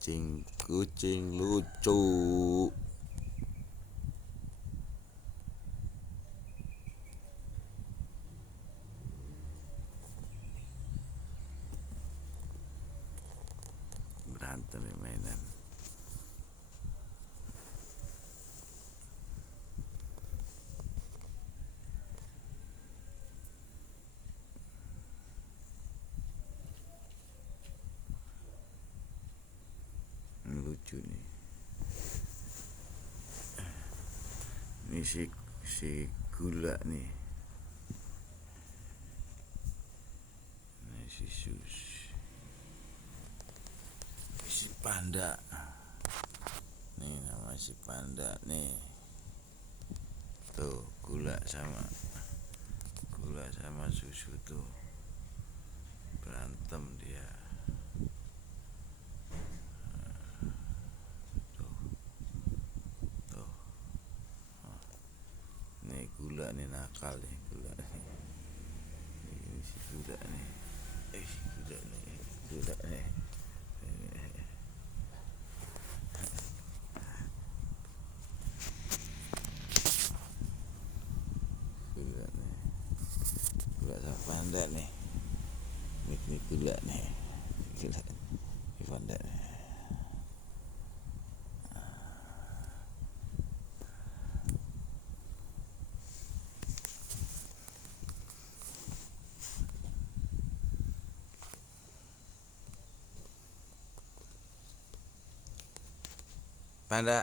Kucing lucu. Berantem nih mainan. Ini lucu nih. Ini si gula nih. Ini si sus. Si panda. Nih nama si panda nih. Tuh gula sama susu tuh berantem dia. Tuh. Nih gula nih nakal nih gula nih. Ini si gula nih. Gula nih. Gula nih. Gula sama panda nih. Ini gula nih. Gula nih. Panda nih. Panda.